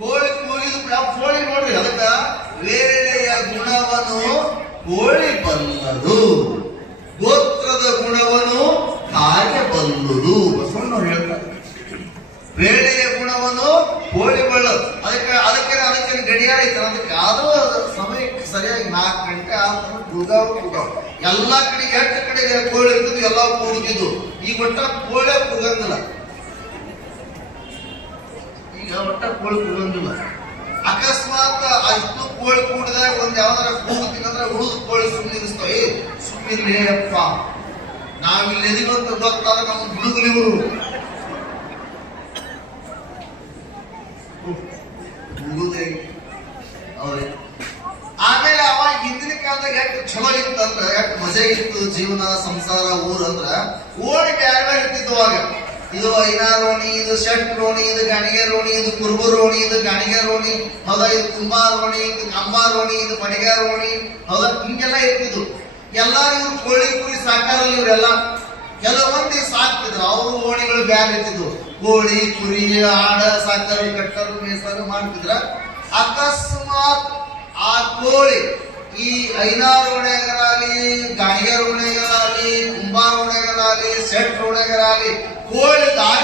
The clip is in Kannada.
ಕೋಳಿ ಮುಗಿದು ಯಾವ ಕೋಳಿ ನೋಡ್ರಿ, ಅದಕ್ಕ ವೇಳೆಯ ಗುಣವನ್ನು ಕೋಳಿ ಬಲ್ಲದು ಗೋತ್ರದ ಗುಣವನ್ನು ಕಾಗೆ ಬಲ್ಲದು ಬಸವಣ್ಣವ್ರು ಹೇಳ್ತಾರೆ ವೇಳೆಯ ಗುಣವನ್ನು ಕೋಳಿ ಬಳ್ಳದು ಅದಕ್ಕೆ ಅದಕ್ಕೆ ಅದಕ್ಕೆ ಗಡಿಯಾರ ಐತೆ ಅದಕ್ಕೆ ಆದರೂ ಸಮಯಕ್ಕೆ ಸರಿಯಾಗಿ ನಾಲ್ಕು ಗಂಟೆ ಆದ್ರೂ ಕೂಗಾವ ಕೂಗಾವ ಎಲ್ಲ ಕಡೆ ಎಷ್ಟು ಕಡೆ ಕೋಳಿ ಇರ್ತದೆ, ಎಲ್ಲ ಕೂಗುತ್ತಿದ್ದು ಈಗ ಒಟ್ಟ ಕೋಳಿ ಕೂಗಂಗಿಲ್ಲ. ಈಗ ಕೋಳಿ ಕೂಡಂಗಿಲ್ಲ ಅಕಸ್ಮಾತ್ ಅಷ್ಟು ಕೋಳಿ ಕೂಡಿದಾಗ ಒಂದ್ ಯಾವ್ದಾರ ಕೂಗುತ್ತೀನಂದ್ರೆ ಉಳಿದ ಕೋಳಿ ಸುಮ್ಮನೆ ಏ ಸುಮ್ಮನಿರ್ಲಿ ಅಪ್ಪ. ನಾವಿಲ್ಲಿ ಎದಿಗಂತ ಗೊತ್ತಾದ ನಾವು ಬಿಡುಗಲಿ ಇವರು. ಆಮೇಲೆ ಅವಾಗ ಹಿಂದಿನ ಕಾಲದಾಗ ಯಾಕೆ ಚಲೋ ಇತ್ತಂದ್ರ, ಯಾಕೆ ಮಜಾ ಇತ್ತು ಜೀವನ, ಸಂಸಾರ ಊರಂದ್ರ ಓಡಿ ಬ್ಯಾರ ಇರ್ತಿದ್ವ ಅವಾಗ ಇದು ಐನಾರೋಣಿ ಇದು ಶೆಟ್ ರೋಣಿ ಇದು ಗಣಿಗೆ ರೋಣಿ ಇದು ಕುರುಬು ರೋಣಿ ಇದು ಗಣಿಗೆ ರೋಣಿ ಹೌದಾ? ಇದು ಕುಂಬಾರ ರೋಣಿ ಇದು ಕಂಬ ರೋಣಿ ಇದು ಬಡಿಗ ರೋಣಿ ಹೌದಾ? ಹಿಂಗೆಲ್ಲ ಇರ್ತಿದ್ರು ಎಲ್ಲಾರು ಇವ್ರು ಕೋಳಿ, ಕುರಿ, ಸಾಕಾರಲ್ಲ ಇವರೆಲ್ಲ ಕೆಲವೊಂದಿ ಸಾಕ್ತಿದ್ರು ಅವ್ರ ಓಣಿಗಳು ಬ್ಯಾರೆ ಇರ್ತಿದ್ವು. ಕೋಳಿ, ಕುರಿ, ಆಡ, ಸಾಕರು, ಕಟ್ಟರು, ಮೇಸರು ಮಾಡ್ತಿದ್ರ. ಅಕಸ್ಮಾತ್ ಆ ಕೋಳಿ ಈ ಐನಾರು ಓಣೆಗರಾಗಲಿ ಗಾಣಿಗರ ಓಣೆಗರಾಗಲಿ ಕುಂಬಾರ ಓಣೆಗರಾಗಲಿ ಸೆಟ್ ಓಣೆಗರಾಗಲಿ ಕೋಳಿ ದಾರಿ